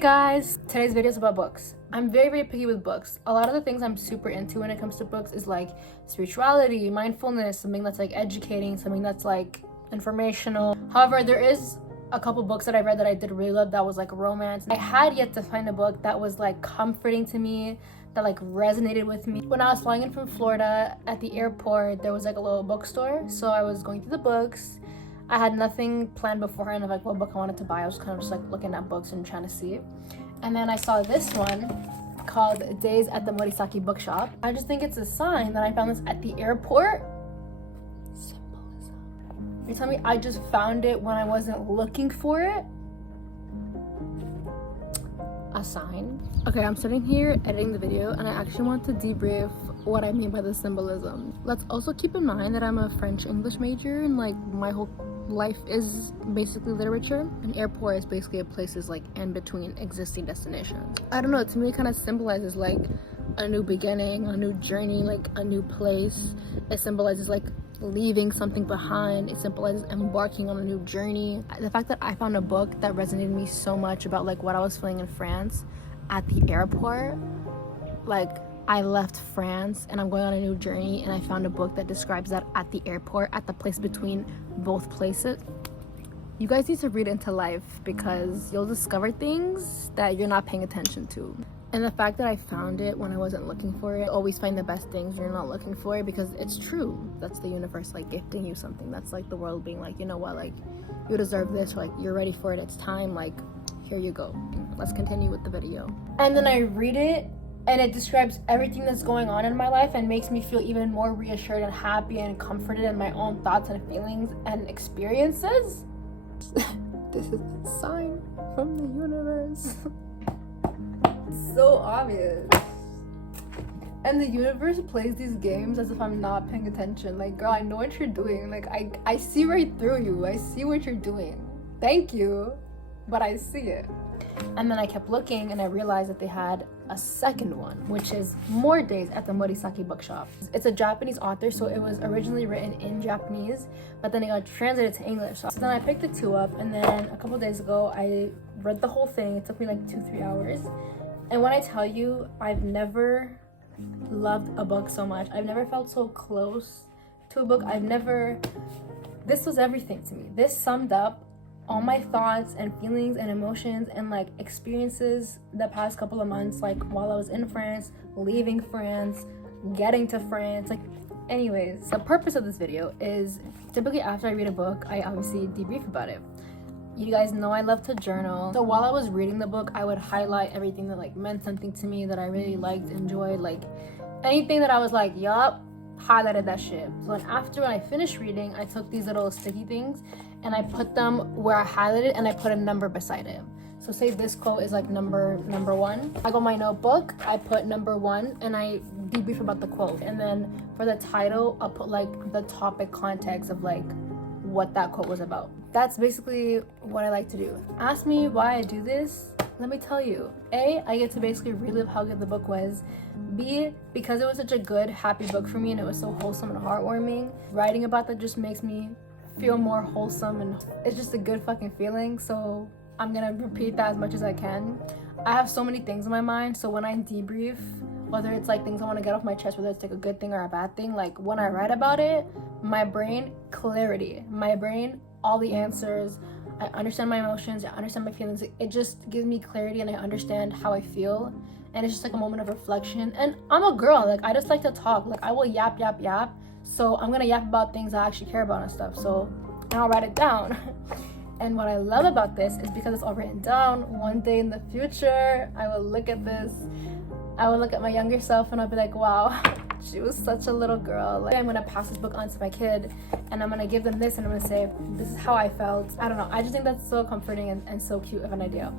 guys, today's video is about books. I'm very picky with books. A lot of the things I'm super into when it comes to books is like spirituality, mindfulness, something that's like educating, something that's like informational. However, there is a couple books that I read that I did really love that was like romance. I had yet to find a book that was like comforting to me, that like resonated with me. When I was flying in from Florida, at the airport there was like a little bookstore, so I was going through the books. I had nothing planned beforehand of like what book I wanted to buy. I was kind of just like looking at books and trying to see. And then I saw this one called Days at the Morisaki Bookshop. I just think it's a sign that I found this at the airport. Symbolism. You're telling me I just found it when I wasn't looking for it? A sign. Okay, I'm sitting here editing the video and I actually want to debrief what I mean by the symbolism. Let's also keep in mind that I'm a French English major and like my whole life is basically literature. An airport is basically a place is like in between existing destinations. I don't know, to me it kind of symbolizes like a new beginning, a new journey, like a new place. It symbolizes like leaving something behind. It symbolizes embarking on a new journey. The fact that I found a book that resonated me so much about like what I was feeling in France at the airport, like I left France and I'm going on a new journey and I found a book that describes that at the airport, at the place between both places. You guys need to read into life because you'll discover things that you're not paying attention to. And the fact that I found it when I wasn't looking for it, always find the best things when you're not looking for it, because it's true. That's the universe like gifting you something. That's like the world being like, you know what, like you deserve this, or like you're ready for it, it's time, like here you go. Let's continue with the video. And then I read it and it describes everything that's going on in my life and makes me feel even more reassured and happy and comforted in my own thoughts and feelings and experiences. This is a sign from the universe. It's so obvious. And the universe plays these games as if I'm not paying attention. Like, girl, I know what you're doing. Like, I see right through you. I see what you're doing. Thank you, but I see it. And then I kept looking and I realized that they had a second one, which is More Days at the Morisaki Bookshop. It's a Japanese author, so it was originally written in Japanese, but then it got translated to English. So then I picked the two up, and then a couple days ago I read the whole thing. It took me like 2-3 hours. And when I tell you, I've never loved a book so much. I've never felt so close to a book. This was everything to me. This summed up all my thoughts and feelings and emotions and like experiences the past couple of months, like while I was in France, leaving France, getting to France. Like, anyways, the purpose of this video is typically after I read a book, I obviously debrief about it. You guys know I love to journal. So while I was reading the book, I would highlight everything that like meant something to me, that I really liked, enjoyed, like anything that I was like, yup, highlighted that shit. So then after when I finished reading, I took these little sticky things and I put them where I highlighted and I put a number beside it. So say this quote is like number 1. I go my notebook, I put number 1 and I debrief about the quote. And then for the title, I'll put like the topic context of like what that quote was about. That's basically what I like to do. Ask me why I do this. Let me tell you. A, I get to basically relive how good the book was. B, because it was such a good, happy book for me and it was so wholesome and heartwarming. Writing about that just makes me feel more wholesome and it's just a good fucking feeling. So I'm gonna repeat that as much as I can. I have so many things in my mind, so when I debrief, whether it's like things I want to get off my chest, whether it's like a good thing or a bad thing, like when I write about it, my brain, clarity. My brain, all the answers. I understand my emotions, I understand my feelings. It just gives me clarity and I understand how I feel. And it's just like a moment of reflection. And I'm a girl, like I just like to talk. Like I will yap. So I'm gonna yap about things I actually care about and stuff. So, and I'll write it down. And what I love about this is because it's all written down, one day in the future, I will look at this. I will look at my younger self and I'll be like, wow, she was such a little girl. Like, I'm gonna pass this book on to my kid and I'm gonna give them this and I'm gonna say, this is how I felt. I don't know, I just think that's so comforting and so cute of an idea.